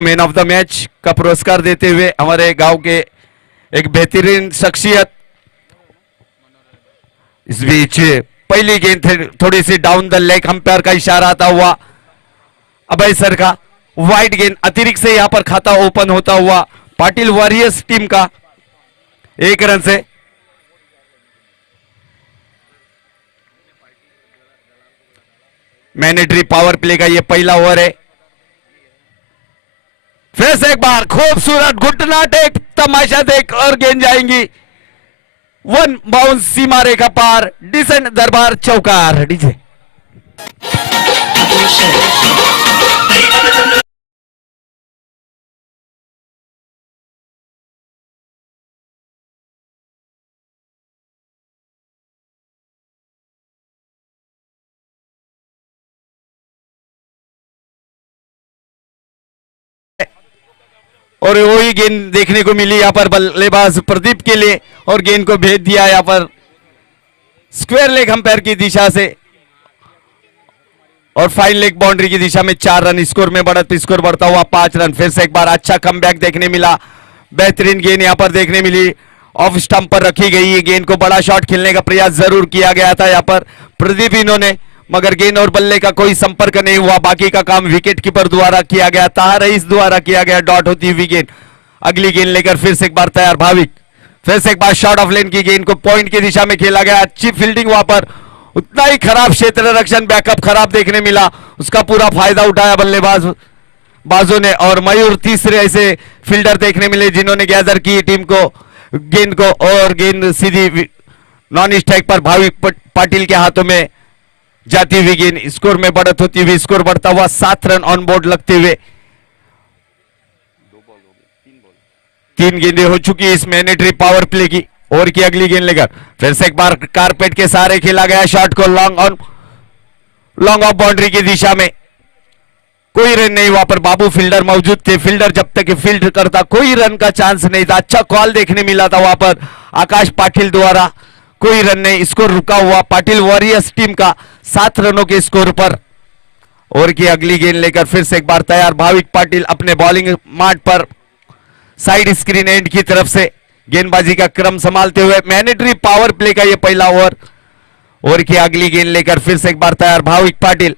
Man of the match का पुरस्कार देते हुए हमारे गांव के एक बेहतरीन शख्सियत। इस बीच पहली गेंद थोड़ी सी डाउन द लेग, अंपायर का इशारा आता हुआ अभय सर का। वाइड गेंद अतिरिक्त से यहां पर खाता ओपन होता हुआ पाटिल वॉरियर्स टीम का 1 रन से। मैंडेटरी पावर प्ले का ये पहला ओवर है। फिर से एक बार खूबसूरत घुटना टेक, तमाशा देख और गेंद जाएंगी 1 बाउंस सीमा रेखा पार। डिसेंट दरबार चौकार डीजे। और वही गेंद देखने को मिली यहां पर बल्लेबाज प्रदीप के लिए और गेंद को भेज दिया यहां पर स्क्वायर लेग अंपायर की दिशा से और फाइन लेग बाउंड्री की दिशा में 4 रन। स्कोर में बढ़त, स्कोर बढ़ता हुआ 5 रन। फिर से एक बार अच्छा कमबैक देखने मिला। बेहतरीन गेंद यहां पर देखने मिली, ऑफ स्टंप पर रखी गई। ये गेंद को बड़ा शॉट खेलने का प्रयास जरूर किया गया था यहां पर प्रदीप इन्होंने, मगर गेंद और बल्ले का कोई संपर्क नहीं हुआ। बाकी का काम विकेट कीपर द्वारा किया गया, ताहा रईस द्वारा किया गया। डॉट होती हुई गेंद, अगली गेंद लेकर फिर से एक बार तैयार भाविक। फिर से एक बार शॉर्ट ऑफ लेन की गेंद को पॉइंट की दिशा में खेला गया। अच्छी फील्डिंग वहां पर, उतना ही खराब क्षेत्र रक्षण, बैकअप खराब देखने मिला, उसका पूरा फायदा उठाया बाजों ने। और मयूर तीसरे ऐसे फील्डर देखने मिले जिन्होंने गैदर की टीम को गेंद को, और गेंद सीधी नॉन स्ट्राइक पर भाविक पाटिल के हाथों में जाती हुई गेंद। स्कोर में बढ़त होती हुई, स्कोर बढ़ता हुआ 7 रन ऑन बोर्ड लगते हुए। 3 गेंदें हो चुकी इस मैंडेटरी पावर प्ले की। ओवर की अगली गेंद लेकर फिर से एक बार कारपेट के सहारे खेला गया शॉट को लॉन्ग ऑफ बाउंड्री की दिशा में। कोई रन नहीं, वहां पर बाबू फील्डर मौजूद थे। फील्डर जब तक फील्ड करता कोई रन का चांस नहीं था। अच्छा कॉल देखने मिला था वहां पर आकाश पाटिल द्वारा, कोई रन नहीं। स्कोर रुका हुआ पाटिल वॉरियर्स टीम का 7 रनों के स्कोर पर। ओवर की अगली गेंद लेकर फिर से एक बार तैयार भाविक पाटिल अपने बॉलिंग मार्ट पर साइड स्क्रीन एंड की तरफ से गेंदबाजी का क्रम संभालते हुए। मैंडेटरी पावर प्ले का यह पहला ओवर। ओवर की अगली गेंद लेकर फिर से एक बार तैयार भाविक पाटिल।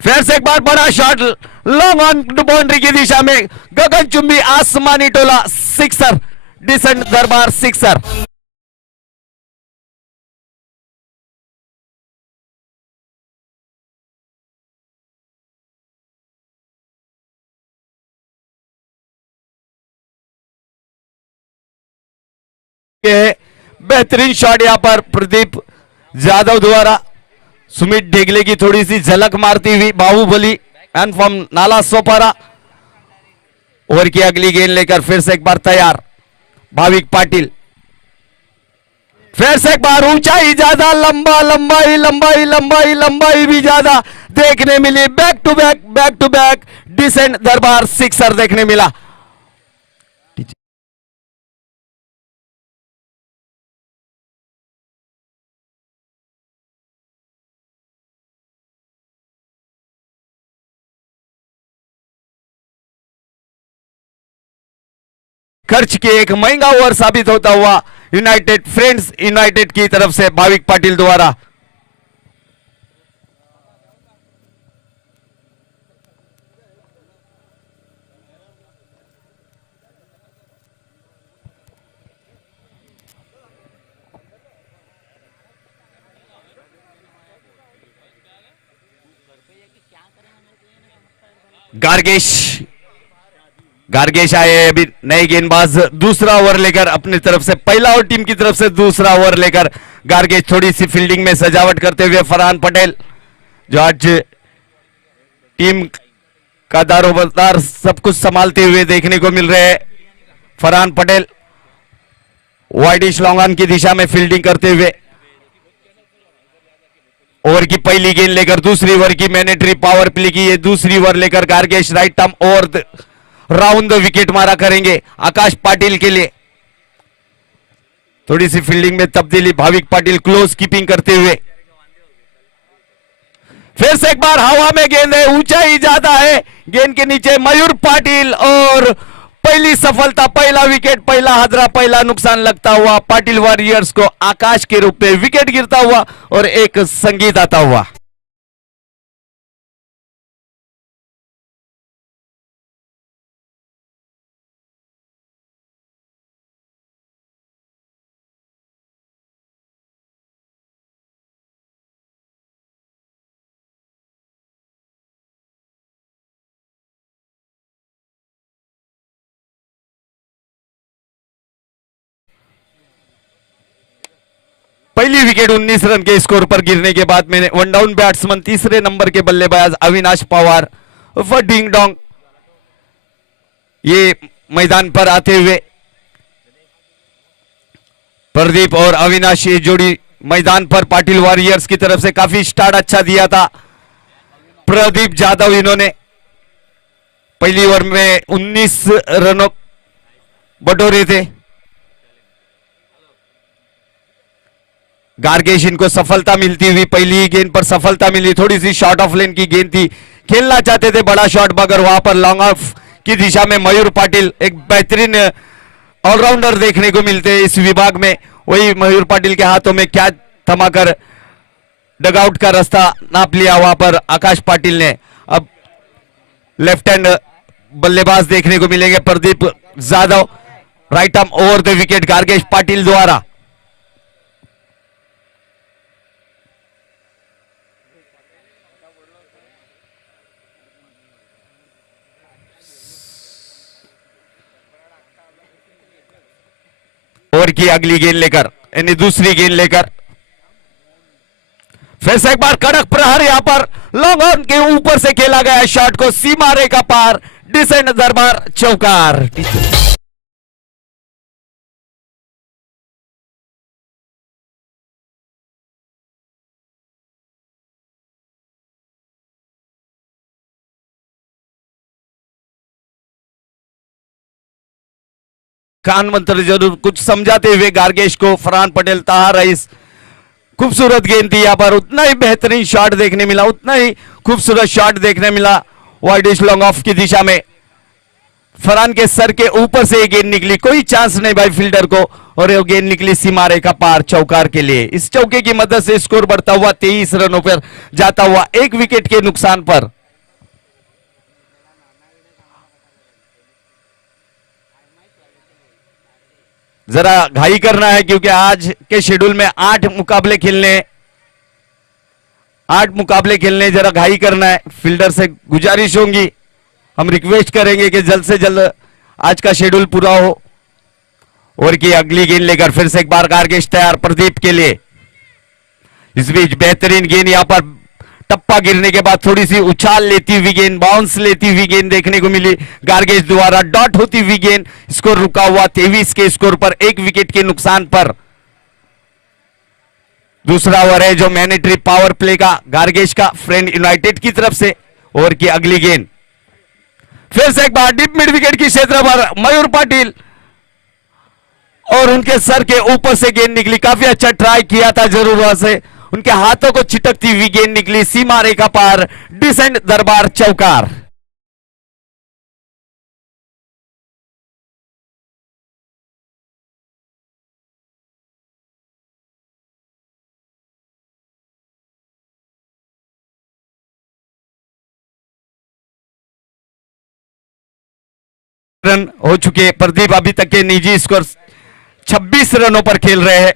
फिर से एक बार बड़ा शॉट लॉन्ग ऑन बाउंड्री की दिशा में, गगनचुंबी आसमानी टोला, सिक्सर, डिसेंट दरबार सिक्सर। बेहतरीन शॉट यहां पर प्रदीप यादव द्वारा सुमित ढेगले की थोड़ी सी झलक मारती हुई Baahubali and from Nala Sopara. Over की अगली गेंद लेकर फिर से एक बार तैयार भाविक पाटिल। फिर से एक बार ऊंचाई ज्यादा, लंबाई भी ज्यादा देखने मिली। बैक टू बैक डिसेंट दरबार सिक्सर देखने मिला। खर्च के एक महंगा ओवर साबित होता हुआ यूनाइटेड फ्रेंड्स यूनाइटेड की तरफ से भाविक पाटिल द्वारा। गार्गेश आए अभी नए गेंदबाज, दूसरा ओवर लेकर अपनी तरफ से, पहला और टीम की तरफ से दूसरा ओवर लेकर गार्गेश थोड़ी सी फील्डिंग में सजावट करते हुए। फरहान पटेल जो आज टीम का दारोमदार सब कुछ संभालते हुए देखने को मिल रहे हैं। Farhan Patel widish long on की दिशा में फील्डिंग करते हुए। ओवर की पहली गेंद लेकर दूसरी ओवर की मैंडेटरी पावर प्ले की ये दूसरी ओवर लेकर Gargesh right arm over round the wicket मारा करेंगे आकाश पाटिल के लिए। थोड़ी सी फील्डिंग में तब्दीली, भाविक पाटिल क्लोज कीपिंग करते हुए। फिर से एक बार हवा में गेंद है, ऊंचाई ज्यादा है गेंद के नीचे मयूर पाटिल, और पहली सफलता, पहला विकेट, पहला हादरा, पहला नुकसान लगता हुआ पाटिल वॉरियर्स को आकाश के रूप में विकेट गिरता हुआ और एक संगीत आता हुआ। पहली विकेट 19 रन के स्कोर पर गिरने के बाद मैंने वन डाउन बैट्समैन तीसरे नंबर के बल्लेबाज अविनाश पवार उर्फ डिंग डोंग ये मैदान पर आते हुए प्रदीप और अविनाश ये जोड़ी मैदान पर पाटिल वॉरियर्स की तरफ से काफी स्टार्ट अच्छा दिया था। प्रदीप जाधव इन्होंने पहली ओवर में 19 रनों बटोरे थे। गार्गेश इनको सफलता मिलती हुई, पहली गेंद पर सफलता मिली, थोड़ी सी शॉर्ट ऑफ लेन की गेंद थी, खेलना चाहते थे बड़ा शॉट, मगर वहां पर लॉन्ग ऑफ की दिशा में मयूर पाटिल एक बेहतरीन ऑलराउंडर देखने को मिलते हैं इस विभाग में, वही मयूर पाटिल के हाथों में क्या थमाकर डगआउट का रास्ता नाप लिया वहां पर आकाश पाटिल ने। अब लेफ्ट हैंड बल्लेबाज देखने को मिलेंगे Pradeep Jadhav, right arm over the wicket Gargesh Patil द्वारा। ओवर की अगली गेंद लेकर, यानी दूसरी गेंद लेकर फिर से एक बार कड़क प्रहार, यहां पर लॉन्ग ऑन के ऊपर से खेला गया शॉट को सीमा रेखा पार, डिसेंट दरबार चौकार। कान मंत्र जरूर कुछ समझाते हुए गार्गेश को फरहान पटेल ताहा रईस, खूबसूरत गेंद थी, यहां पर उतना ही बेहतरीन शॉट देखने मिला, उतना ही खूबसूरत शॉट देखने मिला वाइडिश लॉन्ग ऑफ की दिशा में। फरहान के सर के ऊपर से ये गेंद निकली, कोई चांस नहीं भाई फील्डर को, और ये गेंद निकली सीमा रेखा पार चौकार के लिए। इस चौके की मदद से स्कोर बढ़ता हुआ 23 रनों पर जाता हुआ, एक विकेट के नुकसान पर। जरा घाई करना है क्योंकि आज के शेड्यूल में 8 मुकाबले खेलने, जरा घाई करना है, फील्डर से गुजारिश होगी, हम रिक्वेस्ट करेंगे कि जल्द से जल्द आज का शेड्यूल पूरा हो। ओवर की अगली गेंद लेकर फिर से एक बार गार्गेश तैयार प्रदीप के लिए। इस बीच बेहतरीन गेंद, यहां पर टप्पा गिरने के बाद थोड़ी सी उछाल लेती हुई गेंद, बाउंस लेती हुई गेंद देखने को मिली गार्गेश द्वारा, डॉट होती हुई गेंद, स्कोर रुका हुआ 23 के स्कोर पर, एक विकेट के नुकसान पर। दूसरा ओवर है जो मैंडेटरी पावर प्ले का गार्गेश का फ्रेंड यूनाइटेड की तरफ से। ओवर की अगली गेंद फिर से एक बार डीप मिड विकेट की क्षेत्र पर मयूर पाटिल, और उनके सर के ऊपर से गेंद निकली, काफी अच्छा ट्राई किया था जरूर, वहां से उनके हाथों को चिटकती हुई गेंद निकली सीमा रेखा पार, डिसेंट दरबार चौकार। रन हो चुके, प्रदीप अभी तक के निजी स्कोर 26 रनों पर खेल रहे हैं।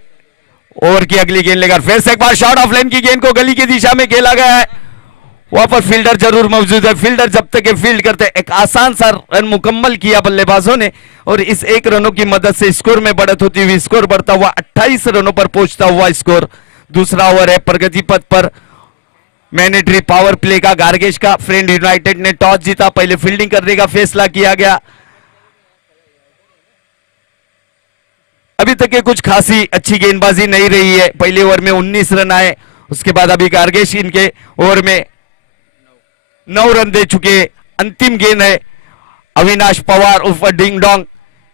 ओवर की अगली गेंद लेकर फिर से एक बार शॉर्ट ऑफ लाइन की गेंद को गली की दिशा में खेला गया है, वहां पर फील्डर जरूर मौजूद है, फील्डर जब तक फील्ड करते, एक आसान सा रन मुकम्मल किया बल्लेबाजों ने, और इस एक रनों की मदद से स्कोर में बढ़त होती हुई स्कोर बढ़ता हुआ 28 रनों पर पहुंचता हुआ स्कोर। दूसरा ओवर है प्रगति पथ पर मैंडेटरी पावर प्ले का, गार्गेश का फ्रेंड यूनाइटेड ने टॉस जीता, पहले फील्डिंग करने का फैसला किया गया। अभी तक के कुछ खासी अच्छी गेंदबाजी नहीं रही है, पहले ओवर में 19 रन आए, उसके बाद अभी गार्गेश इनके ओवर में 9 रन दे चुके। अंतिम गेंद है अविनाश पवार उर्फ डिंग डोंग,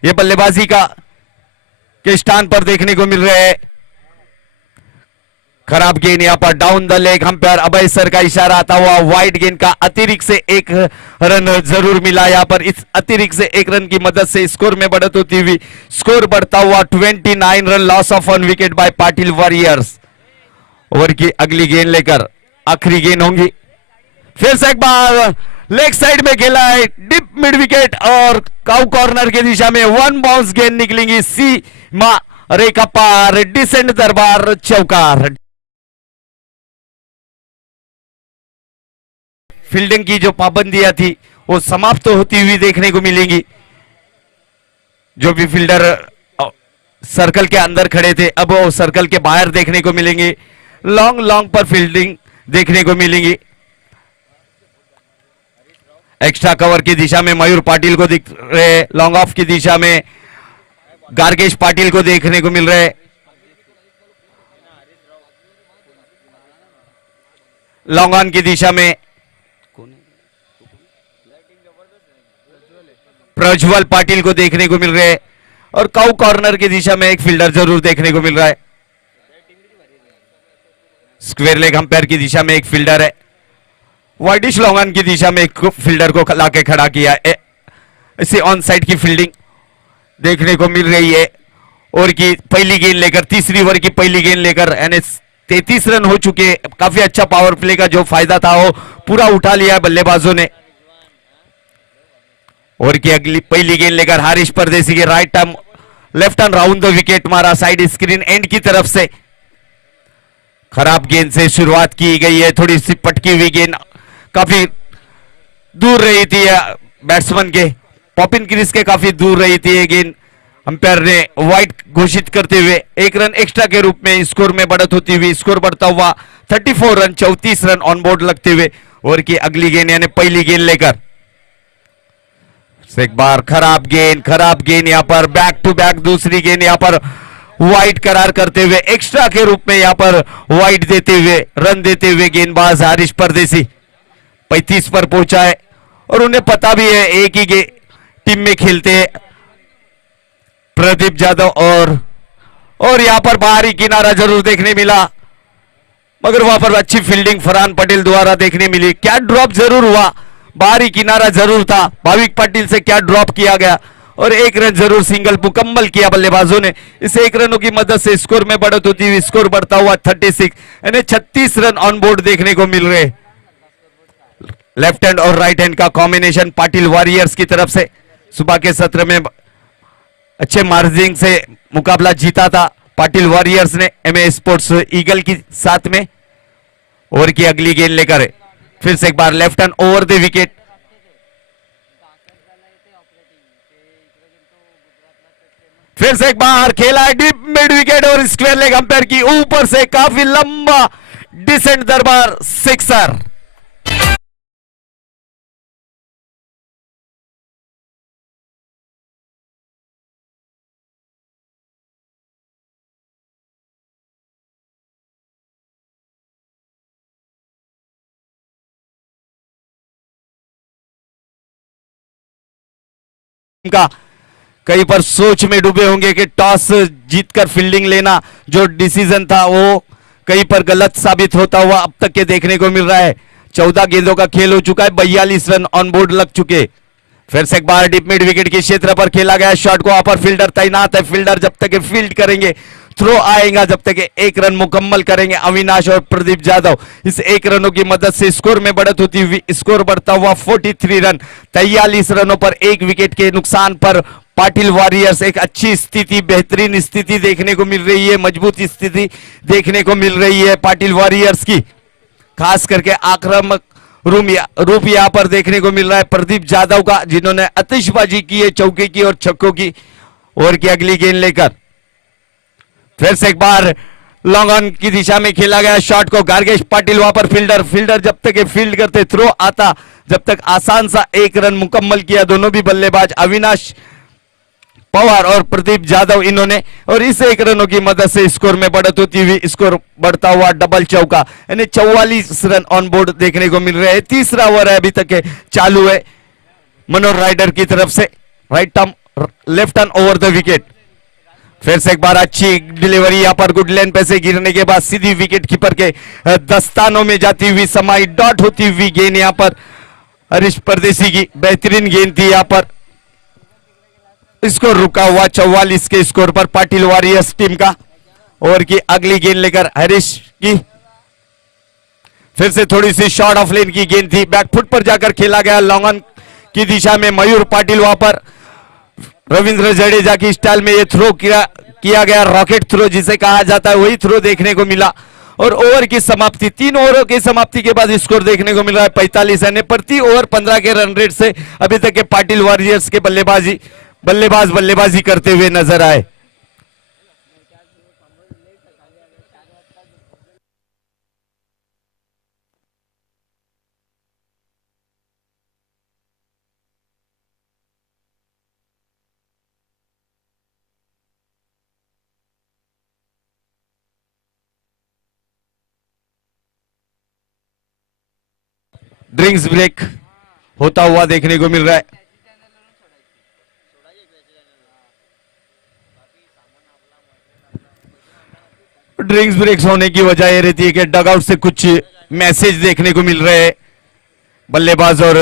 ये बल्लेबाजी का के स्थान पर देखने को मिल रहे हैं। खराब गेंद यहाँ पर down the leg, umpire Abhay sir का इशारा आता हुआ वाइड गेंद का अतिरिक्त से एक रन जरूर मिला। यहाँ पर इस अतिरिक्त से एक रन की मदद से स्कोर में बढ़त होती हुई स्कोर बढ़ता हुआ 29 run, loss of 1 wicket bye Patil warriors. Over की अगली गेंद लेकर आखिरी गेंद होंगी। फिर से एक बार लेग साइड में खेला है, डिप मिड विकेट और काउ कॉर्नर की दिशा में 1 बाउंस गेंद निकलेंगी सीमा रेखा पार, डिसेंट दरबार चौकार। फील्डिंग की जो पाबंदियां थी वो समाप्त होती हुई देखने को मिलेंगी। जो भी फील्डर सर्कल के अंदर खड़े थे अब वो सर्कल के बाहर देखने को मिलेंगे। लॉन्ग पर फील्डिंग देखने को मिलेंगी। एक्स्ट्रा कवर की दिशा में मयूर पाटिल को दिख रहे, लॉन्ग ऑफ की दिशा में गार्गेश पाटिल को देखने को मिल रहे। लॉन्ग ऑन की दिशा में प्रज्वल पाटिल को देखने को मिल रहे हैं और काउ कॉर्नर की दिशा में एक फील्डर जरूर देखने को मिल रहा है। स्क्वेयर लेग अंपायर की दिशा में एक फील्डर है। वाइडिश लॉन्ग ऑन की दिशा में एक फील्डर को लाके खड़ा किया है। इसे ऑन साइड की फील्डिंग देखने को मिल रही है। ओवर की पहली गेंद लेकर, तीसरी ओवर की पहली गेंद लेकर यानी 33 रन हो चुके। काफी अच्छा पावर प्ले का जो फायदा था वो पूरा उठा लिया है बल्लेबाजों ने। ओवर की अगली पहली गेंद लेकर हारिश परदेसी के right arm left arm round the wicket मारा साइड स्क्रीन एंड की तरफ से। खराब गेंद से शुरुआत की गई है, थोड़ी सी पटकी हुई गेंद काफी दूर रही थी बैट्समैन के, पॉपिन क्रीज के काफी दूर रही थी ये गेंद। अंपायर ने वाइड घोषित करते हुए एक रन एक्स्ट्रा के रूप में स्कोर में बढ़त होती हुई स्कोर बढ़ता हुआ 34 रन, 34 रन ऑन बोर्ड लगते हुए। ओवर की अगली गेंद यानी पहली गेंद लेकर एक बार खराब गेंद यहाँ पर बैक टू बैक दूसरी गेंद यहाँ पर वाइड करार करते हुए एक्स्ट्रा के रूप में यहाँ पर वाइड देते हुए रन देते हुए गेंदबाज हारिश परदेसी 35 पर पहुंचा है और उन्हें पता भी है एक ही टीम में खेलते हैं प्रदीप यादव और यहाँ पर बाहरी किनारा जरूर देखने मिला मगर वहां पर अच्छी फील्डिंग फरहान पटेल द्वारा देखने मिली। क्या ड्रॉप जरूर हुआ, बाहरी किनारा जरूर था, भाविक पाटिल से क्या ड्रॉप किया गया और एक रन जरूर सिंगल मुकम्मल किया बल्लेबाजों ने। इस एक रनों की मदद से स्कोर में बढ़त होती हुई स्कोर बढ़ता हुआ 36 यानी 36 रन ऑन बोर्ड देखने को मिल रहे। लेफ्ट हैंड और राइट हैंड का कॉम्बिनेशन पाटिल वॉरियर्स की तरफ से सुबह के सत्र में अच्छे मार्जिन से मुकाबला जीता था पाटिल वॉरियर्स ने एमए स्पोर्ट्स ईगल की साथ में। ओवर की अगली गेंद लेकर फिर से एक बार left hand over the wicket. फिर से एक बार खेला है डीप मिड विकेट और स्क्वायर लेग अंपायर की ऊपर से काफी लंबा डिसेंट दरबार सिक्सर। का कहीं पर सोच में डूबे होंगे कि टॉस जीतकर फील्डिंग लेना जो डिसीजन था वो कहीं पर गलत साबित होता हुआ अब तक के देखने को मिल रहा है। 14 गेंदों का खेल हो चुका है, 42 रन ऑन बोर्ड लग चुके। फिर से एक बार डीप मिड विकेट के क्षेत्र पर खेला गया शॉट को अपर फील्डर तैनात है। फील्डर जब तक फील्ड करेंगे थ्रो आएगा, जब तक एक रन मुकम्मल करेंगे अविनाश और प्रदीप यादव। इस एक रनों की मदद से स्कोर में बढ़त होती हुई स्कोर बढ़ता हुआ 43 रन, 43 रनों पर एक विकेट के नुकसान पर पाटिल वॉरियर्स एक अच्छी स्थिति, बेहतरीन स्थिति देखने को मिल रही है, मजबूत स्थिति देखने को मिल रही है पाटिल वॉरियर्स की। खास करके आक्रामक रूप यहाँ पर देखने को मिल रहा है प्रदीप यादव का, जिन्होंने आतिशबाजी की है चौके की और छक्कों की। ओवर की अगली गेंद लेकर फिर से एक बार लॉन्ग ऑन की दिशा में खेला गया शॉट को गार्गेश पाटिल वहां पर फील्डर जब तक फील्ड करते थ्रो आता, जब तक आसान सा एक रन मुकम्मल किया दोनों भी बल्लेबाज अविनाश पवार और प्रदीप यादव इन्होंने। और इस एक रनों की मदद से स्कोर में बढ़त होती हुई स्कोर बढ़ता हुआ डबल चौका यानी 44 रन ऑन बोर्ड देखने को मिल रहे हैं। तीसरा ओवर है अभी तक चालू है मनोहर राइडर की तरफ से, right arm left arm over the wicket. फिर से एक बार अच्छी डिलीवरी यहाँ पर गुड लेन पे से गिरने के बाद सीधी विकेट कीपर के दस्तानों में जाती हुई समाई डॉट होती हुई गेंद यहाँ पर हरीश परदेसी की बेहतरीन गेंद थी यहाँ पर। स्कोर रुका हुआ 44 के स्कोर पर पाटिल वॉरियर्स टीम का। ओवर की अगली गेंद लेकर हरीश की फिर से थोड़ी सी शॉर्ट ऑफ लेन की गेंद थी, बैकफुट पर जाकर खेला गया लॉन्ग ऑन की दिशा में। मयूर पाटिल वहां पर रविंद्र जडेजा की स्टाइल में ये थ्रो किया गया, रॉकेट थ्रो जिसे कहा जाता है, वही थ्रो देखने को मिला। और ओवर की समाप्ति 3 ओवरों की समाप्ति के बाद स्कोर देखने को मिल रहा है 45 रन। प्रति ओवर 15 के रन रेट से अभी तक के पाटिल वॉरियर्स के बल्लेबाजी करते हुए नजर आए। ड्रिंक्स ब्रेक होता हुआ देखने को मिल रहा है। ड्रिंक्स ब्रेक्स होने की वजह यह रहती है कि डगआउट से कुछ मैसेज देखने को मिल रहे हैं। बल्लेबाज और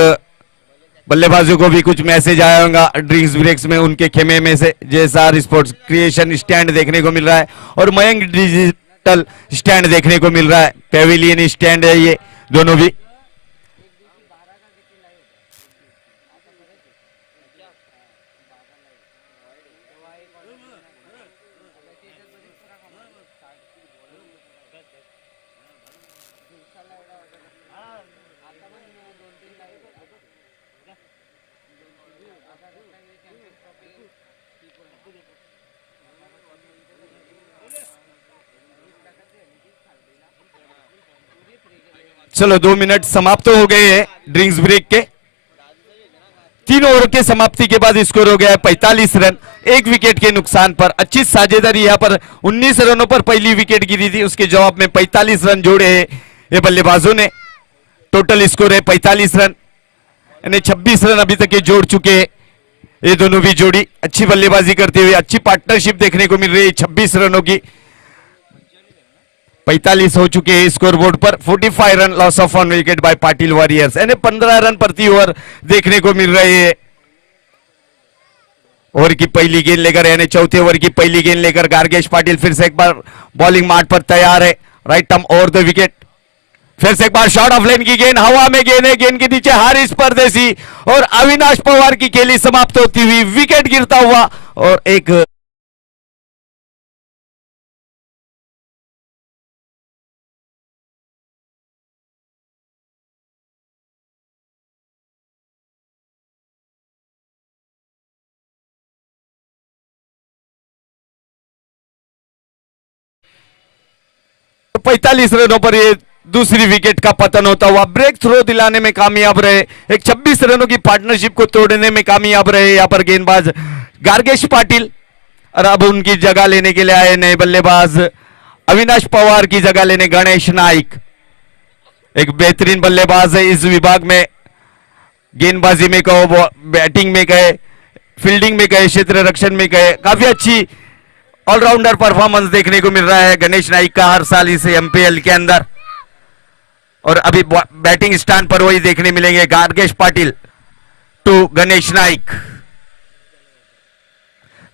बल्लेबाजों को भी कुछ मैसेज आया होगा ड्रिंक्स ब्रेक्स में उनके खेमे में से। जेएसआर स्पोर्ट्स क्रिएशन स्टैंड देखने को मिल रहा है और मयंक डिजिटल स्टैंड देखने को मिल रहा है। पेविलियन स्टैंड है ये दोनों भी। चलो 2 मिनट समाप्त हो गए हैं ड्रिंक्स ब्रेक के। 3 ओवर के समाप्ति के बाद स्कोर हो गया है 45 रन, 1 विकेट के नुकसान पर। अच्छी साझेदारी यहां पर 19 रनों पर पहली विकेट गिरी थी, उसके जवाब में 45 रन जोड़े हैं ये बल्लेबाजों ने। टोटल स्कोर है 45 रन, यानी 26 रन अभी तक ये जोड़ चुके हैं ये दोनों भी जोड़ी। अच्छी बल्लेबाजी करते हुए अच्छी पार्टनरशिप देखने को मिल रही है 26 रनों की। 45 हो चुके हैं स्कोर बोर्ड पर। 45 run loss of 1 wicket bye Patil warriors, यानी 15 रन प्रति ओवर देखने को मिल रहे हैं। ओवर की पहली गेंद लेकर, यानी चौथे ओवर की पहली गेंद लेकर गार्गेश पाटिल फिर से एक बार बॉलिंग मार्ट पर तैयार है। Right arm over the wicket. फिर से एक बार शॉर्ट ऑफ लेन की गेंद, हवा में गेंद है, गेंद के नीचे हारिस परदेसी और अविनाश पवार की खेली समाप्त होती हुई विकेट गिरता हुआ और एक तो 45 रनों पर ये दूसरी विकेट का पतन होता हुआ ब्रेक थ्रो दिलाने में कामयाब रहे। एक 26 रनों की पार्टनरशिप को तोड़ने में कामयाब रहे यहां पर गेंदबाज गार्गेश पाटिल। और अब उनकी जगह लेने के लिए आए नए बल्लेबाज अविनाश पवार की जगह लेने गणेश नाइक। एक बेहतरीन बल्लेबाज है इस विभाग में, गेंदबाजी में कहो, बैटिंग में कहे, फील्डिंग में कहे, क्षेत्र रक्षण में कहे, काफी अच्छी ऑलराउंडर परफॉर्मेंस देखने को मिल रहा है गणेश नाइक का हर साल इस एमपीएल के अंदर। और अभी बैटिंग स्टैंड पर वही देखने मिलेंगे गार्गेश पाटिल टू गणेश नाइक।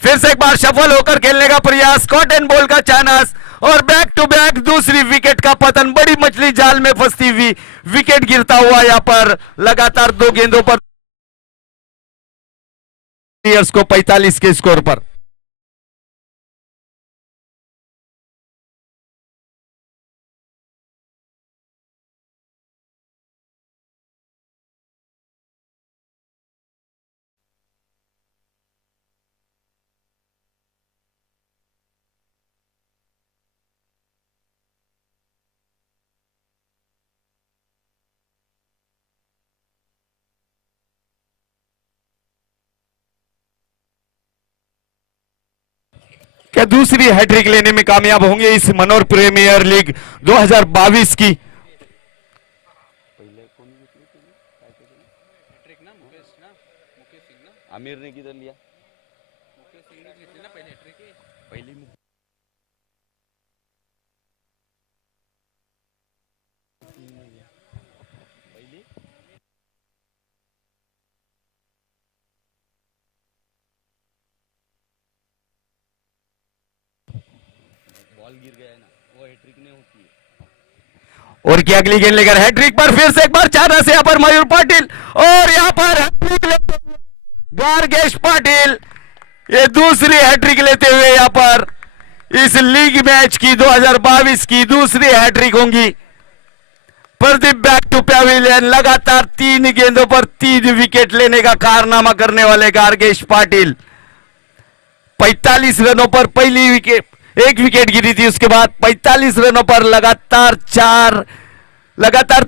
फिर से एक बार सफल होकर खेलने का प्रयास, कॉट एंड बॉल का चांस और बैक टू बैक दूसरी विकेट का पतन। बड़ी मछली जाल में फंसती हुई विकेट गिरता हुआ यहां पर लगातार 2 गेंदों पर को 45 के स्कोर पर। क्या दूसरी हैट्रिक लेने में कामयाब होंगे इस मनोर प्रीमियर लीग 2022 की? आमिर ने किधर लिया? पहिली बॉल गिर गया है ना, वो हैट्रिक नहीं होती है। और की अगली गेंद लेकर हैट्रिक पर फिर से एक बार चार से यहाँ पर मयूर पाटिल, और यहाँ पर गार्गेश पाटिल ये दूसरी हैट्रिक लेते हुए यहाँ पर इस लीग मैच की 2022 की दूसरी हैट्रिक होंगी। प्रदीप बैक टू पैविलियन, लगातार 3 गेंदों पर 3 विकेट लेने का कारनामा करने वाले गार्गेश पाटिल। 45 रनों पर पहली विकेट, 1 विकेट गिरी थी, उसके बाद 45 रनों पर लगातार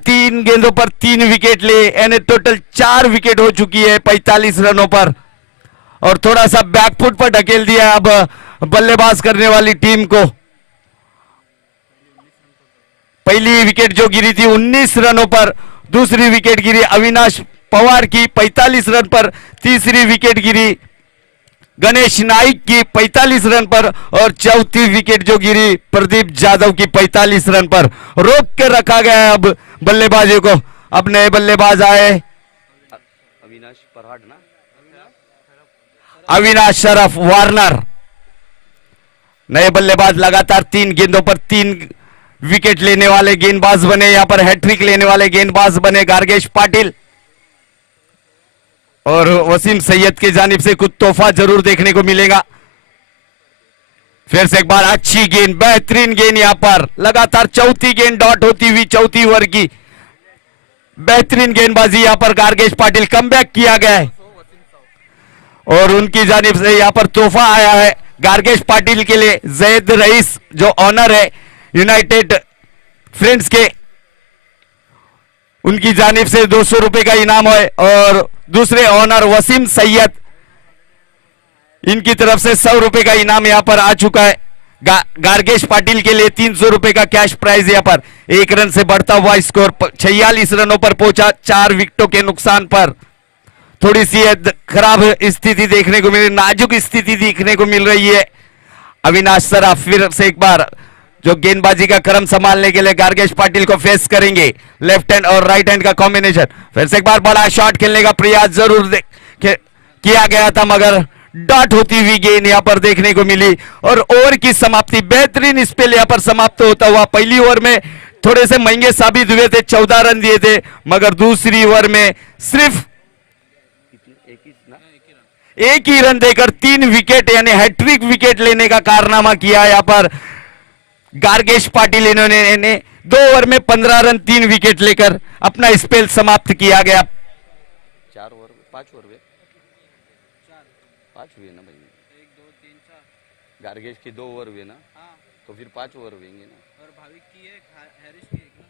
3 गेंदों पर 3 विकेट ले, यानी टोटल 4 विकेट हो चुकी है 45 रनों पर, और थोड़ा सा बैकफुट पर ढकेल दिया अब बल्लेबाज करने वाली टीम को। पहली विकेट जो गिरी थी 19 रनों पर, दूसरी विकेट गिरी अविनाश पवार की 45 रन पर, तीसरी विकेट गिरी गणेश नाइक की 45 रन पर, और चौथी विकेट जो गिरी प्रदीप जाधव की 45 रन पर। रोक के रखा गया है अब बल्लेबाजों को। अब नए बल्लेबाज आए, अविनाश परहाट ना, अविनाश शरफ वार्नर नए बल्लेबाज। लगातार 3 गेंदों पर 3 विकेट लेने वाले गेंदबाज बने, यहां पर हैट्रिक लेने वाले गेंदबाज बने गार्गेश पाटिल। और वसीम सैयद की जानिब से कुछ तोहफा जरूर देखने को मिलेगा। फिर से एक बार अच्छी गेंद, बेहतरीन गेंद, यहां पर लगातार चौथी गेंद डॉट होती हुई चौथी ओवर की बेहतरीन गेंदबाजी, यहां पर गार्गेश पाटिल कमबैक किया गया है, और उनकी जानिब से यहां पर तोहफा आया है गार्गेश पाटिल के लिए। जैद रईस जो ऑनर है यूनाइटेड फ्रेंड्स के, उनकी जानिब से 200 रुपए का इनाम है, और दूसरे ऑनर वसीम सैयद, इनकी तरफ से 100 रुपए का इनाम यहां पर आ चुका है। गार्गेश पाटिल के लिए 300 रुपए का कैश प्राइज यहां पर। 1 रन से बढ़ता हुआ स्कोर 46 रनों पर पहुंचा, 4 विकेटों के नुकसान पर। थोड़ी सी खराब स्थिति देखने को मिल, नाजुक स्थिति देखने को मिल रही है। अविनाश सराफ फिर से एक बार जो गेंदबाजी का क्रम संभालने के लिए गार्गेश पाटिल को फेस करेंगे। लेफ्ट हैंड और राइट हैंड का कॉम्बिनेशन। फिर से एक बार बड़ा शॉट खेलने का प्रयास जरूर किया गया था, मगर डॉट होती हुई गेंद यहां पर देखने को मिली, और ओवर की समाप्ति बेहतरीन स्पेल यहां पर समाप्त होता हुआ। पहली ओवर में थोड़े से महंगे साबित हुए थे, 14 रन दिए थे, मगर दूसरी ओवर में सिर्फ एक ही रन देकर 3 विकेट यानी हैट्रिक विकेट लेने का कारनामा किया यहां पर गार्गेश पाटिल। इन्होंने 2 ओवर में 15 रन 3 विकेट लेकर अपना स्पेल समाप्त किया गया। 4 ओवर 5 ओवर में 5 हुए ना भाई, 1 2 3 4 गार्गेश के 2 ओवर हुए ना, तो फिर 5 ओवर हुएंगे ना, और भाविक की एक, हैरिस की एक ना।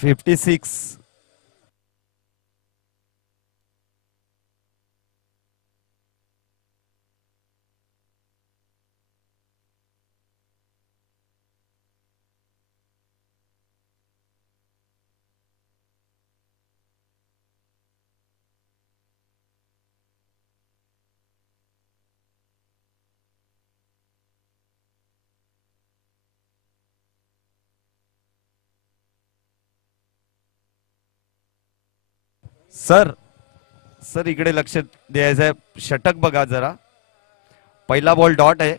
56. सर सर इकडे लक्ष द्यायचं आहे. षटक बघा जरा. पहिला बॉल डॉट आहे,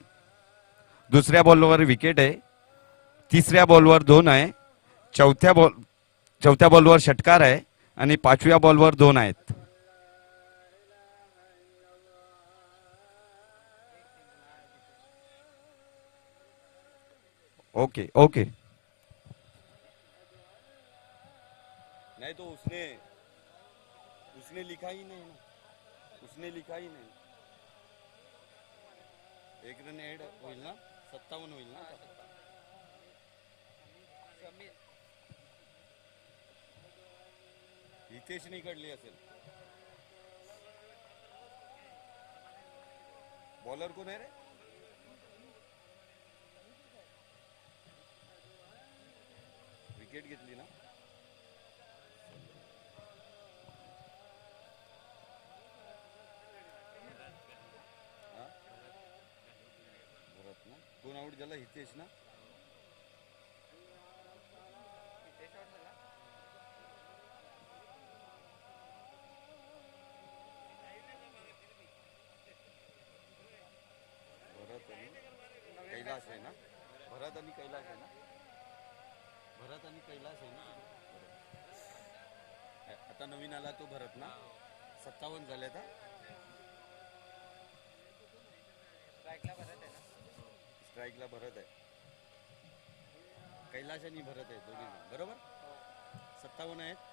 दुसऱ्या बॉलवर विकेट आहे, तिसऱ्या बॉलवर 2 आहे, चौथ्या बॉलवर षटकार आहे आणि पाचव्या बॉलवर 2 आहेत. Okay okay. नहीं तो उसने उसने लिखा ही नहीं ना. उसने लिखा ही नहीं. एक रन ऐड होईल ना. 57 होईल ना. हितेशने काढली असेल. बॉलर कोण आहे रे. विकेट घेतली ना. हा? भरत ना. कोण आउट झाला. हितेश ना. भरत आणि कैलास आहे ना. भरत आणि कैलास आहे ना. भरत आणि कैलास आहे ना. आता नवीन आला तो भरत ना. 57 झाले आता. स्ट्राईकला भरत आहे. कैलास आणि भरत आहे दोन्ही बरोबर. 57 आहेत.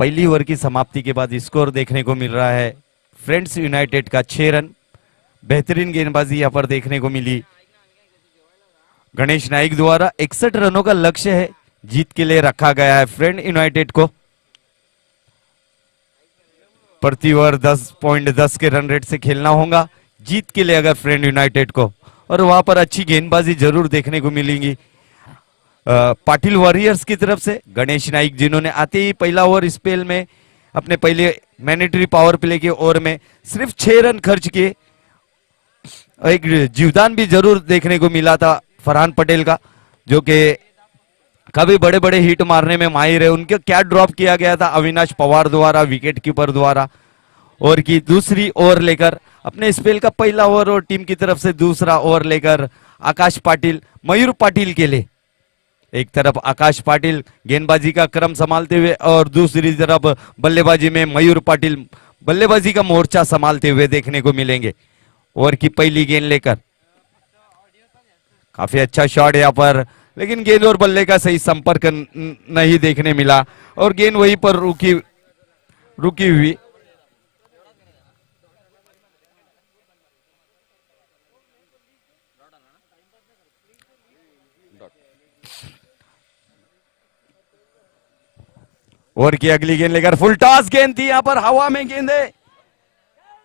पहली ओवर की समाप्ति के बाद स्कोर देखने को मिल रहा है फ्रेंड्स यूनाइटेड का 6 रन। बेहतरीन गेंदबाजी यहां पर देखने को मिली गणेश नाइक द्वारा। 61 रनों का लक्ष्य है जीत के लिए रखा गया है फ्रेंड यूनाइटेड को। प्रति ओवर 10.10 के रन रेट से खेलना होगा जीत के लिए अगर फ्रेंड यूनाइटेड को, और वहां पर अच्छी गेंदबाजी जरूर देखने को मिलेंगी पाटिल वॉरियर्स की तरफ से। गणेश नाइक जिन्होंने आते ही पहला ओवर स्पेल में अपने पहले मैंडेटरी पावर प्ले के ओवर में सिर्फ 6 रन खर्च किए। एक जीवदान भी जरूर देखने को मिला था फरहान पटेल का, जो कि कभी बड़े बड़े हिट मारने में माहिर है। उनके क्या ड्रॉप किया गया था अविनाश पवार द्वारा, विकेट कीपर द्वारा, और की दूसरी ओवर लेकर अपने स्पेल का पहला ओवर और टीम की तरफ से दूसरा ओवर लेकर आकाश पाटिल, मयूर पाटिल के लिए। एक तरफ आकाश पाटिल गेंदबाजी का क्रम संभालते हुए और दूसरी तरफ बल्लेबाजी में मयूर पाटिल बल्लेबाजी का मोर्चा संभालते हुए देखने को मिलेंगे। ओवर की पहली गेंद लेकर काफी अच्छा शॉट यहाँ पर, लेकिन गेंद और बल्ले का सही संपर्क नहीं देखने मिला और गेंद वहीं पर रुकी हुई। ओवर की अगली गेंद लेकर फुल टॉस गेंद थी यहाँ पर, हवा में गेंदे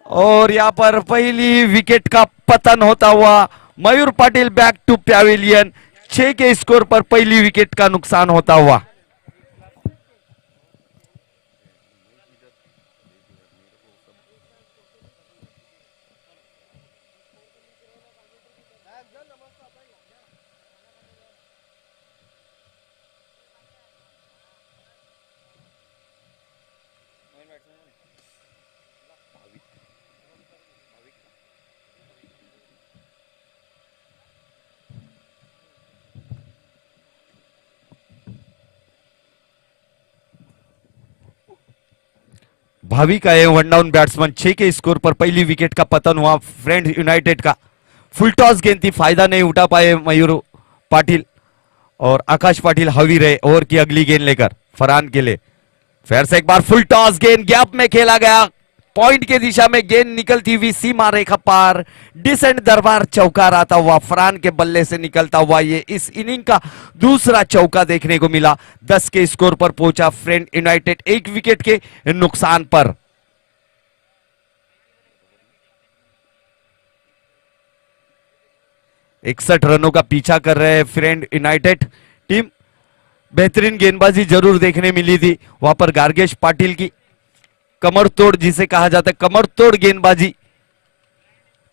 और यहाँ पर पहली विकेट का पतन होता हुआ मयूर पाटिल बैक टू पैविलियन। 6 के स्कोर पर पहली विकेट का नुकसान होता हुआ। भावी का है वन डाउन बैट्समैन। 6 के स्कोर पर पहली विकेट का पतन हुआ फ्रेंड यूनाइटेड का। फुल टॉस गेंद थी, फायदा नहीं उठा पाए मयूर पाटिल और आकाश पाटिल हावी रहे। ओवर की अगली गेंद लेकर फरहान के लिए फिर से एक बार फुल टॉस गेंद गैप में खेला गया, पॉइंट के दिशा में गेंद निकलती हुई सीमा रेखा पार, डिसेंट दरबार चौका आता हुआ फरहान के बल्ले से निकलता हुआ ये इस इनिंग का दूसरा चौका देखने को मिला। 10 के स्कोर पर पहुंचा फ्रेंड यूनाइटेड 1 विकेट के नुकसान पर। इकसठ रनों का पीछा कर रहे हैं फ्रेंड यूनाइटेड टीम। बेहतरीन गेंदबाजी जरूर देखने मिली थी वहां पर गार्गेश पाटिल की, कमर तोड़ जिसे कहा जाता है, कमर तोड़ गेंदबाजी।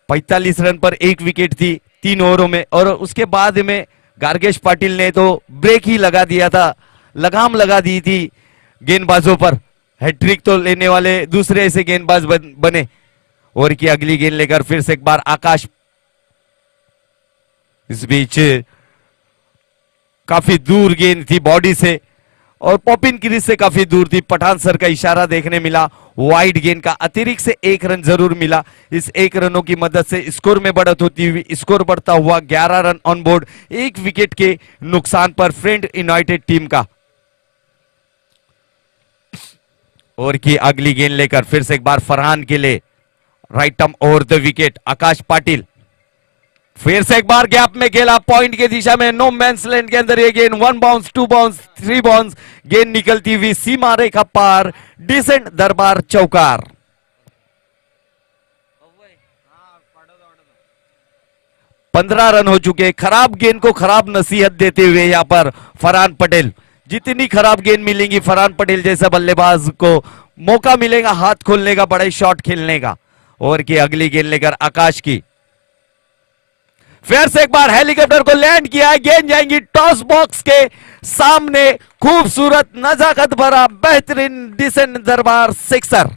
45 रन पर 1 विकेट थी 3 ओवरों में, और उसके बाद में गार्गेश पाटिल ने तो ब्रेक ही लगा दिया था, लगाम लगा दी थी गेंदबाजों पर। हैट्रिक तो लेने वाले दूसरे ऐसे गेंदबाज बने। ओवर की अगली गेंद लेकर फिर से एक बार आकाश, इस बीच काफी दूर गेंद थी बॉडी से और पॉपिन क्रीज से काफी दूर थी। पठान सर का इशारा देखने मिला, वाइड गेंद का अतिरिक्त से 1 रन जरूर मिला। इस 1 रनों की मदद से स्कोर में बढ़त होती हुई स्कोर बढ़ता हुआ 11 रन ऑन बोर्ड, 1 विकेट के नुकसान पर फ्रेंड यूनाइटेड टीम का। ओवर की अगली गेंद लेकर फिर से एक बार फरहान के लिए right arm over the wicket Akash Patil, फिर से एक बार गैप में खेला, पॉइंट के दिशा में नो मैंस लैंड के अंदर ये गेंद 1 बाउंस 2 बाउंस 3 बाउंस, गेंद निकलती हुई सीमा रेखा पार, डिसेंट दरबार चौकार। 15 रन हो चुके। खराब गेंद को खराब नसीहत देते हुए यहां पर फरहान पटेल, जितनी खराब गेंद मिलेंगी फरहान पटेल जैसा बल्लेबाज को मौका मिलेगा हाथ खोलने का, बड़े शॉट खेलने का। ओवर की अगली गेंद लेकर आकाश की, फिर से एक बार हेलीकॉप्टर को लैंड किया है, गेंद जाएंगी टॉस बॉक्स के सामने। खूबसूरत नजाकत भरा बेहतरीन डिसेंट दरबार सिक्सर।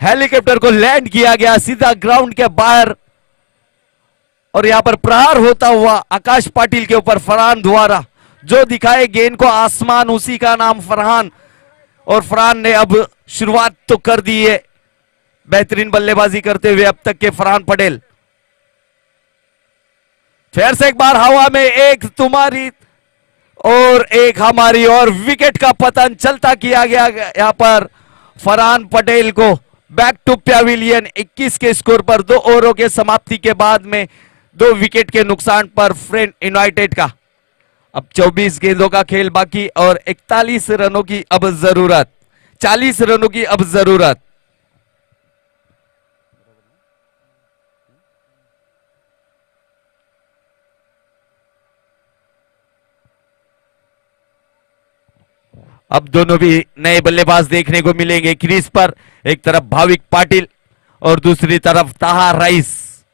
हेलीकॉप्टर को लैंड किया गया सीधा ग्राउंड के बाहर और यहां पर प्रहार होता हुआ आकाश पाटिल के ऊपर फरहान द्वारा। जो दिखाए गेंद को आसमान उसी का नाम फरहान, और फरहान ने अब शुरुआत तो कर दी है बेहतरीन बल्लेबाजी करते हुए अब तक के फरहान पटेल। फिर से एक बार हवा में एक तुम्हारी और एक हमारी और विकेट का पतन चलता किया गया यहां पर फरहान पटेल को बैक टू पैविलियन 21 के स्कोर पर 2 ओवरों के समाप्ति के बाद में 2 विकेट के नुकसान पर फ्रेंड यूनाइटेड का अब 24 गेंदों का खेल बाकी और 41 रनों की अब जरूरत, 40 रनों की अब जरूरत। अब दोनों भी नए बल्लेबाज देखने को मिलेंगे क्रीज पर, एक तरफ भाविक पाटिल और दूसरी तरफ ताहा रईस।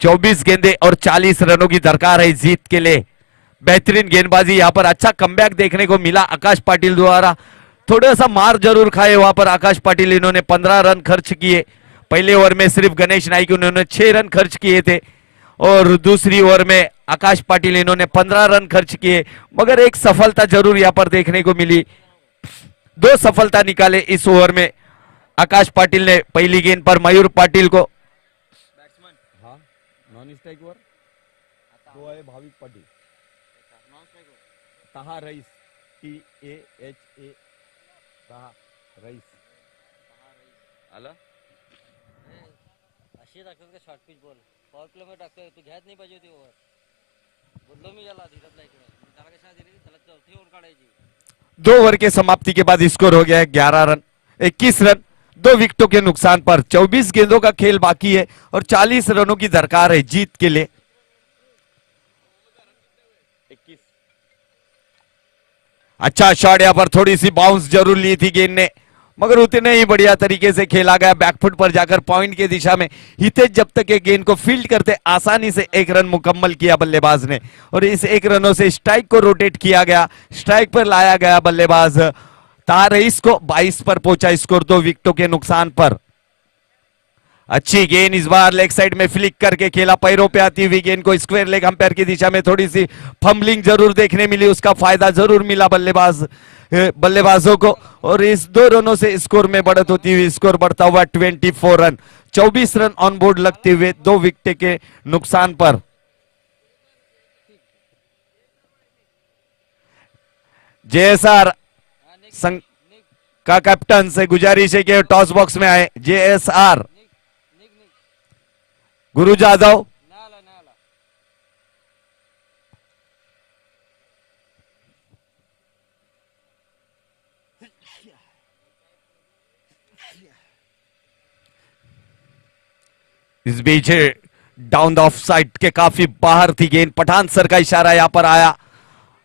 24 गेंदे और 40 रनों की दरकार है जीत के लिए। बेहतरीन गेंदबाजी, यहां पर अच्छा कमबैक देखने को मिला आकाश पाटिल द्वारा। थोड़ा सा मार जरूर खाए वहां पर आकाश पाटिल, इन्होंने 15 रन खर्च किए। पहले ओवर में सिर्फ गणेश नाइक उन्होंने 6 रन खर्च किए थे और दूसरी ओवर में आकाश पाटिल इन्होंने 15 रन खर्च किए, मगर एक सफलता जरूर यहां पर देखने को मिली। 2 सफलता निकाले इस ओवर में आकाश पाटिल ने। पहली गेंद पर मयूर पाटिल को नॉन स्ट्राइक ओवर वो है भाविक पाटिल, ताहा रईस, TAHA ताहा रईस आला अशी टाकतात का short pitch ball power play मध्ये टाकतोय तू घ्यायच नाही पाहिजे होती ओव्हर. बोललो मी याला धीरजला इकडे त्याला कशा दिली त्याला चौथी ओव्हर काढायची. 2 ओवर के समाप्ति के बाद स्कोर हो गया है 11 रन 21 रन 2 विकेटों के नुकसान पर। 24 गेंदों का खेल बाकी है और 40 रनों की दरकार है जीत के लिए। 21 अच्छा शॉट, यहां पर थोड़ी सी बाउंस जरूर ली थी गेंद ने, मगर उतने ही बढ़िया तरीके से खेला गया बैकफुट पर जाकर पॉइंट की दिशा में। हितेश जब तक के गेंद को फील्ड करते आसानी से 1 रन मुकम्मल किया बल्लेबाज ने और इस 1 रनों से स्ट्राइक को रोटेट किया गया, स्ट्राइक पर लाया गया बल्लेबाज ताहा रईस को। 22 पर पहुंचा स्कोर 2 विकेटों के नुकसान पर। अच्छी गेंद इस बार लेग साइड में फ्लिक करके खेला, पैरों पे आती हुई गेंद को स्क्वायर लेग अंपायर की दिशा में थोड़ी सी फंबलिंग जरूर देखने मिली, उसका फायदा जरूर मिला बल्लेबाजों को और इस 2 रनों से स्कोर में बढ़त होती हुई स्कोर बढ़ता हुआ 24 रन। 24 रन ऑन बोर्ड लगते हुए 2 विकेट के नुकसान पर। जेएसआर संघ का कैप्टन से गुजारिश है कि टॉस बॉक्स में आए। जेएसआर गुरु जाधव, इस बीच डाउन द ऑफ साइड के काफी बाहर थी गेंद। पठान सर का इशारा यहां पर आया,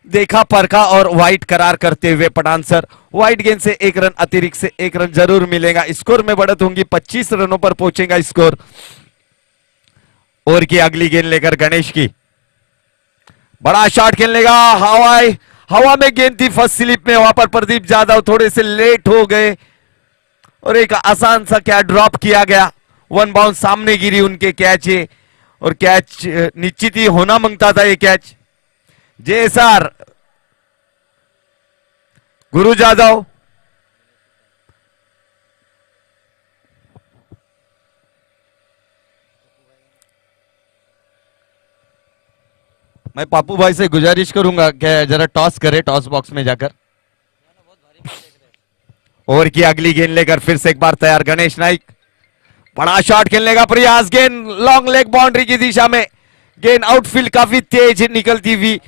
देखा परखा और वाइट करार करते हुए पठान सर वाइट गेंद से 1 रन अतिरिक्त से 1 रन जरूर मिलेगा। स्कोर में बढ़त होंगी, 25 रनों पर पहुंचेगा स्कोर। ओवर की अगली गेंद लेकर गणेश की बड़ा शॉट खेलने का, हवा में गेंद थी फर्स्ट स्लिप में, वहां पर प्रदीप यादव थोड़े से लेट हो गए और एक आसान सा कैच ड्रॉप किया गया। 1 बाउंस सामने गिरी उनके कैच है और कैच निश्चित ही होना मांगता था ये कैच। जेएसआर गुरु जाधव, मैं पापू भाई से गुजारिश करूंगा कि जरा टॉस करे टॉस बॉक्स में जाकर। ओवर की अगली गेंद लेकर फिर से एक बार तैयार गणेश नाइक, बड़ा शॉट खेलने का प्रयास, गेंद लॉन्ग लेग बाउंड्री की दिशा में। गेंद आउटफील्ड काफी तेज निकलती हुई,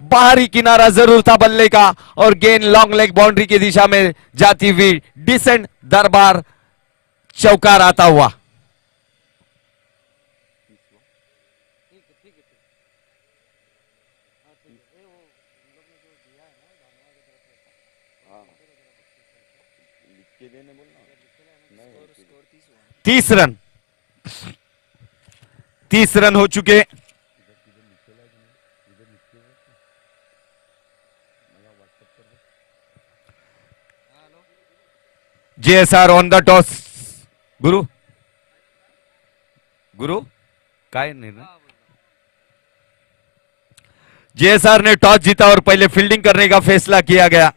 बाहरी किनारा जरूर था बल्ले का और गेंद लॉन्ग लेग बाउंड्री की दिशा में जाती हुई डिसेंट दरबार चौकार आता हुआ। तीस रन 30 रन हो चुके। JSR on the toss. गुरु काय निर्णय? जेएसआर ने टॉस जीता और पहले फील्डिंग करने का फैसला किया गया।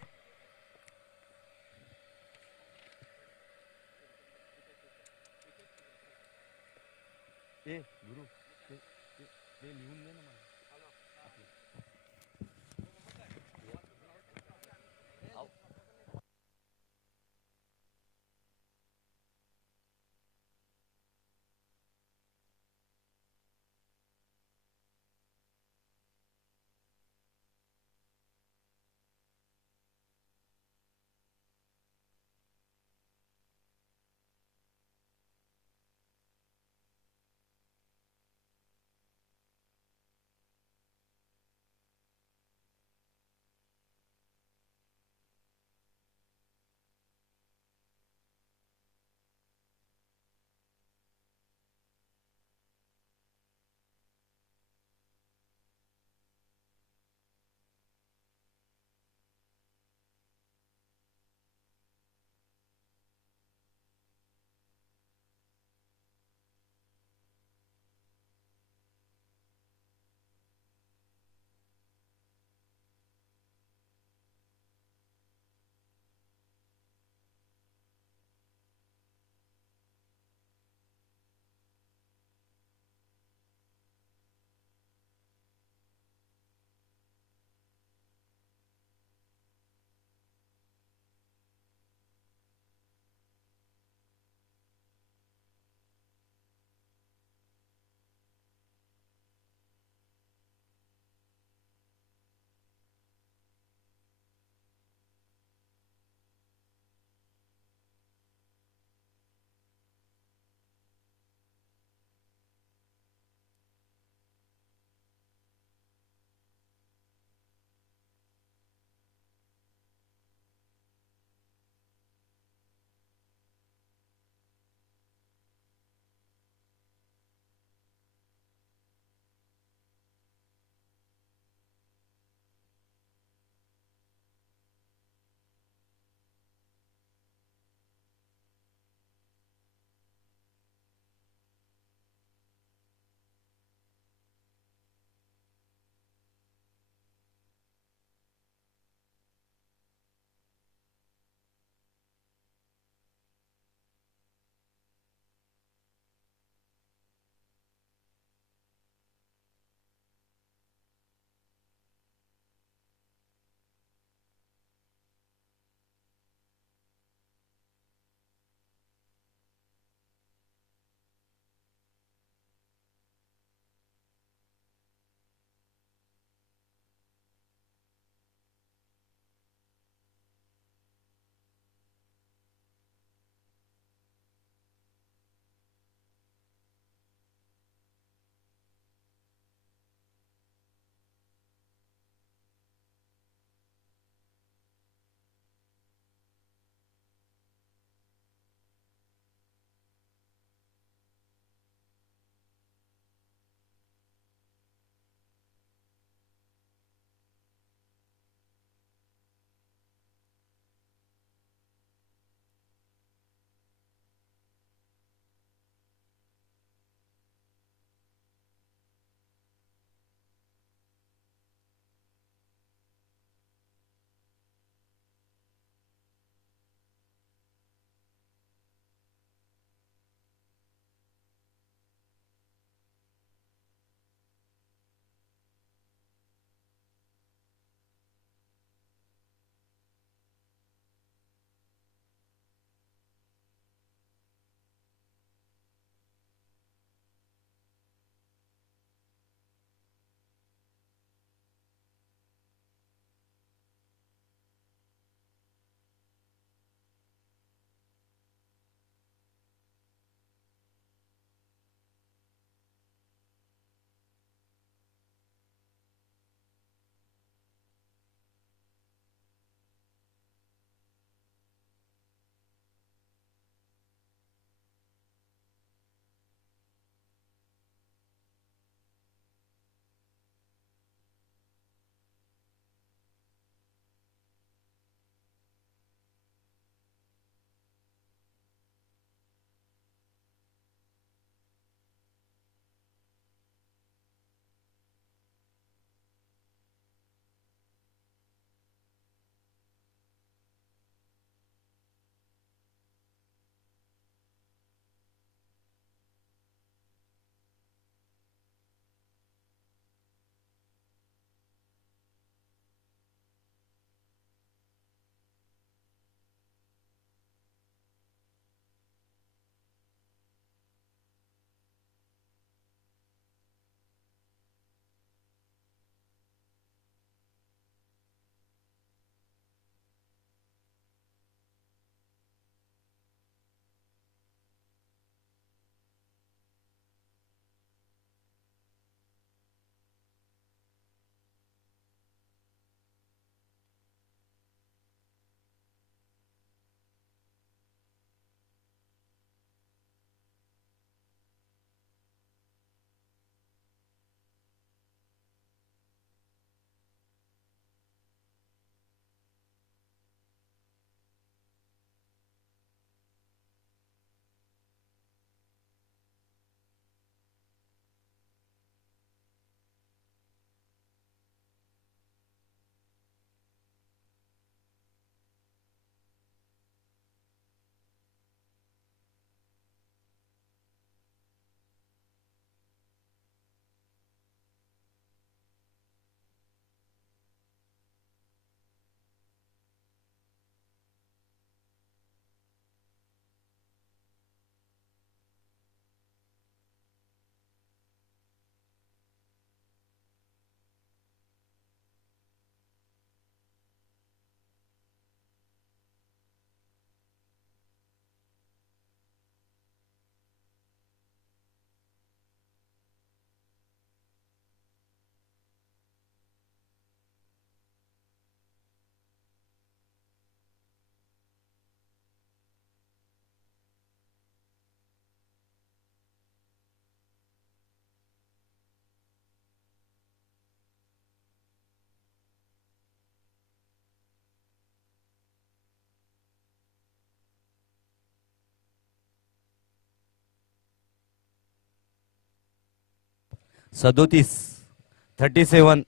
37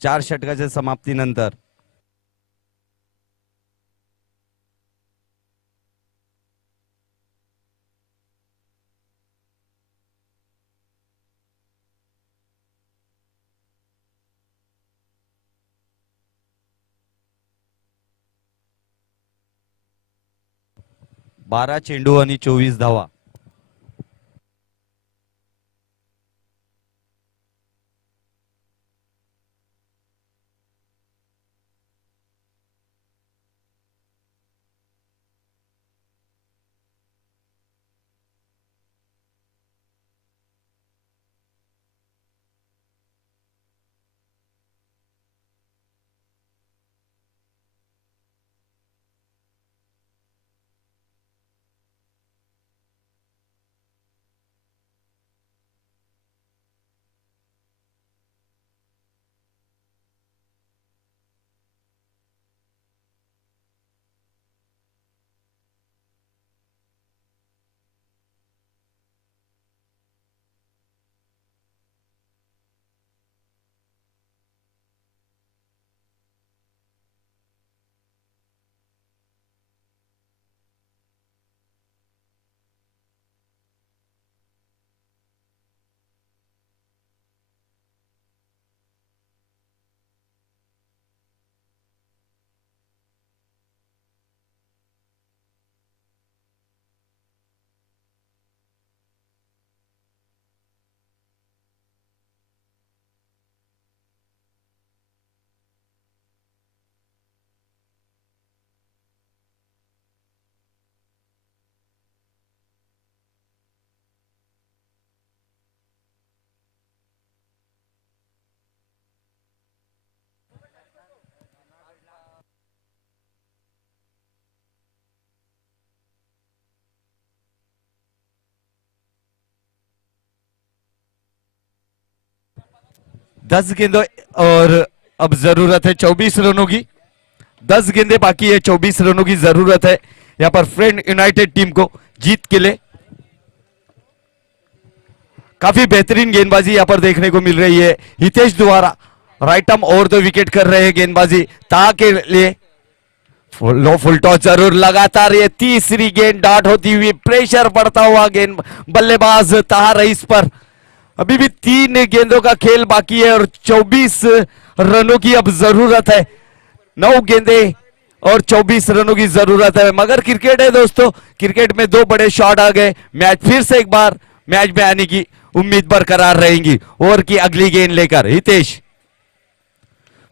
4 षटकाच्या समाप्तीनंतर बारा चेंडू आणि 24 धावा. दस गेंदों और अब जरूरत है 24 रनों की. 10 गेंदे बाकी है, 24 रनों की जरूरत है यहाँ पर फ्रेंड यूनाइटेड टीम को जीत के लिए. काफी बेहतरीन गेंदबाजी यहाँ पर देखने को मिल रही है. हितेश द्वारा right arm over the wicket कर रहे हैं गेंदबाजी ता के लिए. लो फुल टॉस जरूर, लगातार ये तीसरी गेंद डॉट होती हुई, प्रेशर बढ़ता हुआ गेंद बल्लेबाज ताहा रईस पर. अभी भी 3 गेंदों का खेल बाकी है और 24 रनों की अब जरूरत है. 9 गेंदे और 24 रनों की जरूरत है. मगर क्रिकेट है दोस्तों, क्रिकेट में 2 बड़े शॉट आ गए. मैच फिर से एक बार मैच में आने की उम्मीद बरकरार रहेंगी. ओवर की अगली गेंद लेकर हितेश.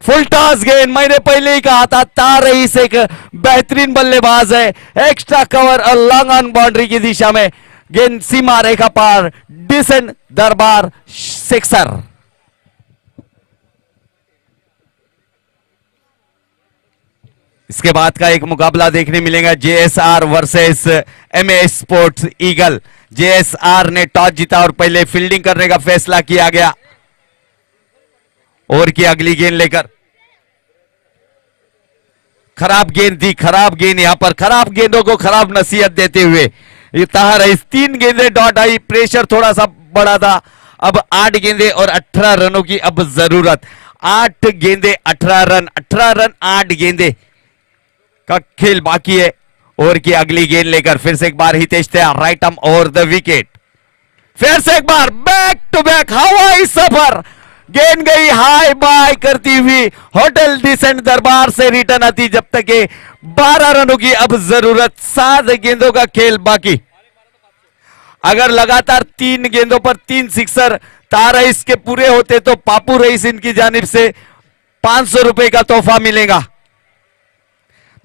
फुल टॉस गेंद, मैंने पहले ही कहा था तार रईस एक बेहतरीन बल्लेबाज है. एक्स्ट्रा कवर और लॉन्ग ऑन बाउंड्री की दिशा में गेंद सीमा रेखा पार, डिसेंट दरबार सिक्सर. इसके बाद का एक मुकाबला देखने मिलेगा JSR versus MA sports eagle. JSR ने टॉस जीता और पहले फील्डिंग करने का फैसला किया गया. ओवर की अगली गेंद लेकर खराब गेंद थी, खराब गेंद यहां पर, खराब गेंदों को खराब नसीहत देते हुए ये ताहा रईस. 3 गेंदे डॉट आई, प्रेशर थोड़ा सा बड़ा था. अब 8 गेंदे और 18 रनों की अब जरूरत. 8 गेंदे 18 रन, 18 रन 8 गेंदे का खेल बाकी है. ओवर की अगली गेंद लेकर फिर से एक बार हितेश तैयार, right arm over the wicket. फिर से एक बार बैक टू बैक हवाई सफर, गेंद गई हाई बाय करती हुई होटल डिसेंट दरबार से रिटर्न आती. जब तक के 12 रनों की अब जरूरत, 7 गेंदों का खेल बाकी. अगर लगातार 3 गेंदों पर 3 सिक्सर ताहा रईस के पूरे होते तो पापू रईस इनकी जानिब से 500 रुपए का तोहफा मिलेगा.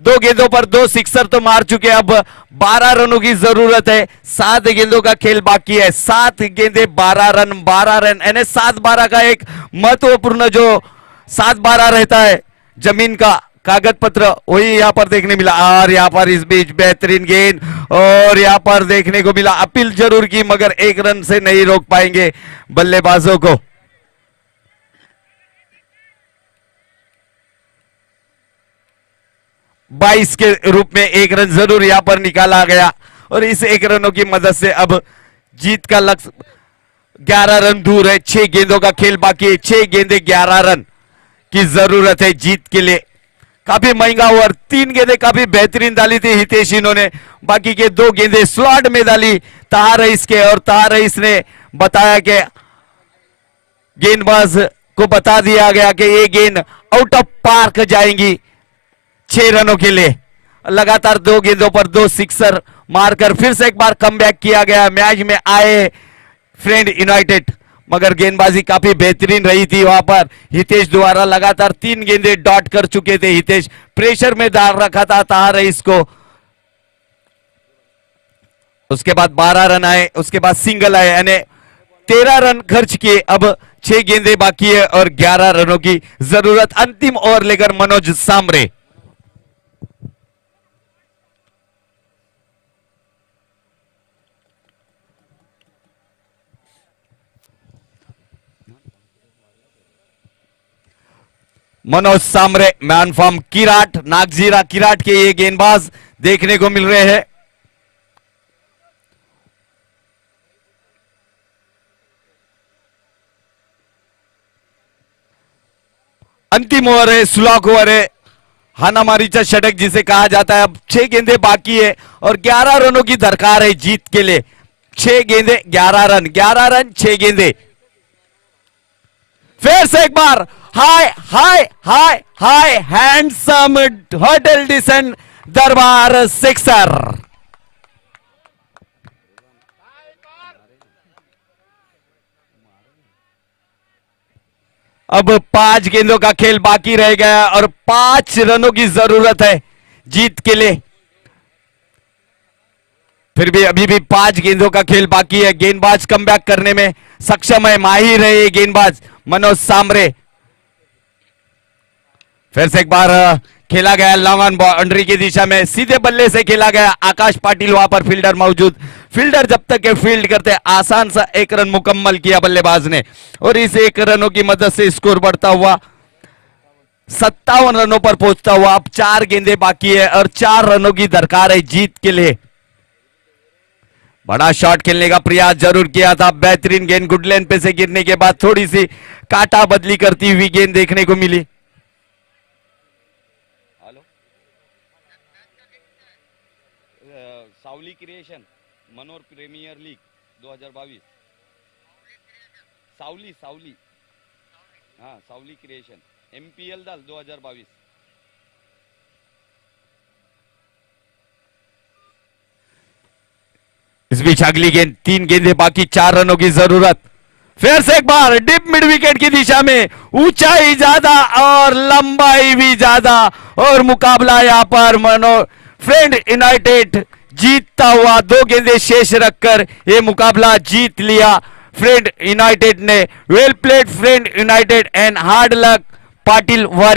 2 गेंदों पर 2 सिक्सर तो मार चुके, अब 12 रनों की जरूरत है. 7 गेंदों का खेल बाकी है. 7 गेंदे 12 रन, 12 रन यानी 7-12 का एक महत्वपूर्ण जो 7-12 रहता है जमीन का कागज पत्र, वही यहां पर देखने मिला. और यहां पर इस बीच बेहतरीन गेंद और यहां पर देखने को मिला. अपील जरूर की मगर 1 रन से नहीं रोक पाएंगे बल्लेबाजों को. बाईस के रूप में 1 रन जरूर यहां पर निकाला गया और इस 1 रनों की मदद से अब जीत का लक्ष्य 11 रन दूर है। 6 गेंदों का खेल बाकी है। 6 गेंदे 11 रन की जरूरत है जीत के लिए। काफी महंगा ओवर। 3 गेंदे काफी बेहतरीन डाली थी हितेश इन्होंने, बाकी के 2 गेंदे स्लॉट में डाली ताहा रईस के, और ताहा रईस ने बताया कि गेंदबाज को बता दिया गया कि ये गेंद आउट ऑफ पार्क जाएंगी 6 रनों के लिए। लगातार 2 गेंदों पर 2 सिक्सर मारकर फिर से एक बार कमबैक किया गया। मैच में आए फ्रेंड यूनाइटेड, मगर गेंदबाजी काफी बेहतरीन रही थी वहां पर। हितेश द्वारा लगातार 3 गेंदे डॉट कर चुके थे। हितेश प्रेशर में डाल रखा था ताहा रईस को। उसके बाद 12 रन आए, उसके बाद सिंगल आए, यानी 13 रन खर्च किए। अब 6 गेंदे बाकी है और 11 रनों की जरूरत। अंतिम ओवर लेकर मनोज सांबरे। मनोज सांबरे, मैन फ्रॉम किराट, नागजीरा किराट के ये गेंदबाज देखने को मिल रहे हैं। अंतिम ओवर है, सुलॉक ओवर है, हानामारीचा षटक जिसे कहा जाता है। अब 6 गेंदे बाकी है और 11 रनों की दरकार है जीत के लिए। 6 गेंदे 11 रन, 11 रन 6 गेंदे। फिर से एक बार हाय हाय हाय हाय, हैंडसम होटल डिसेंट दरबार सिक्सर। अब 5 गेंदों का खेल बाकी रह गया और 5 रनों की जरूरत है जीत के लिए। फिर भी अभी भी 5 गेंदों का खेल बाकी है। गेंदबाज कमबैक करने में सक्षम है, माहिर है ये गेंदबाज मनोज सांबरे। फिर से एक बार खेला गया लॉन्ग ऑन बाउंड्री की दिशा में, सीधे बल्ले से खेला गया। आकाश पाटिल वहां पर फील्डर मौजूद। फील्डर जब तक फील्ड करते, आसान सा 1 रन मुकम्मल किया बल्लेबाज ने, और इस 1 रनों की मदद से स्कोर बढ़ता हुआ 57 रनों पर पहुंचता हुआ। अब 4 गेंदे बाकी है और 4 रनों की दरकार है जीत के लिए। बड़ा शॉट खेलने का प्रयास जरूर किया था। बेहतरीन गेंद गुडलैन पे से गिरने के बाद थोड़ी सी काटा बदली करती हुई गेंद देखने को मिली। सावली क्रिएशन मनोर प्रीमियर लीग 2022। सावली सावली, हाँ सावली क्रिएशन MPL दाल 2022। इस बीच अगली गेंद, 3 गेंदे बाकी, 4 रनों की जरूरत। फिर से एक बार डिप मिड विकेट की दिशा में, ऊंचाई ज्यादा और लंबाई भी ज्यादा, और मुकाबला यहां पर फ्रेंड यूनाइटेड जीतता हुआ। 2 गेंदे शेष रखकर यह मुकाबला जीत लिया फ्रेंड यूनाइटेड ने। Well played friend united and hard luck Patil warrior.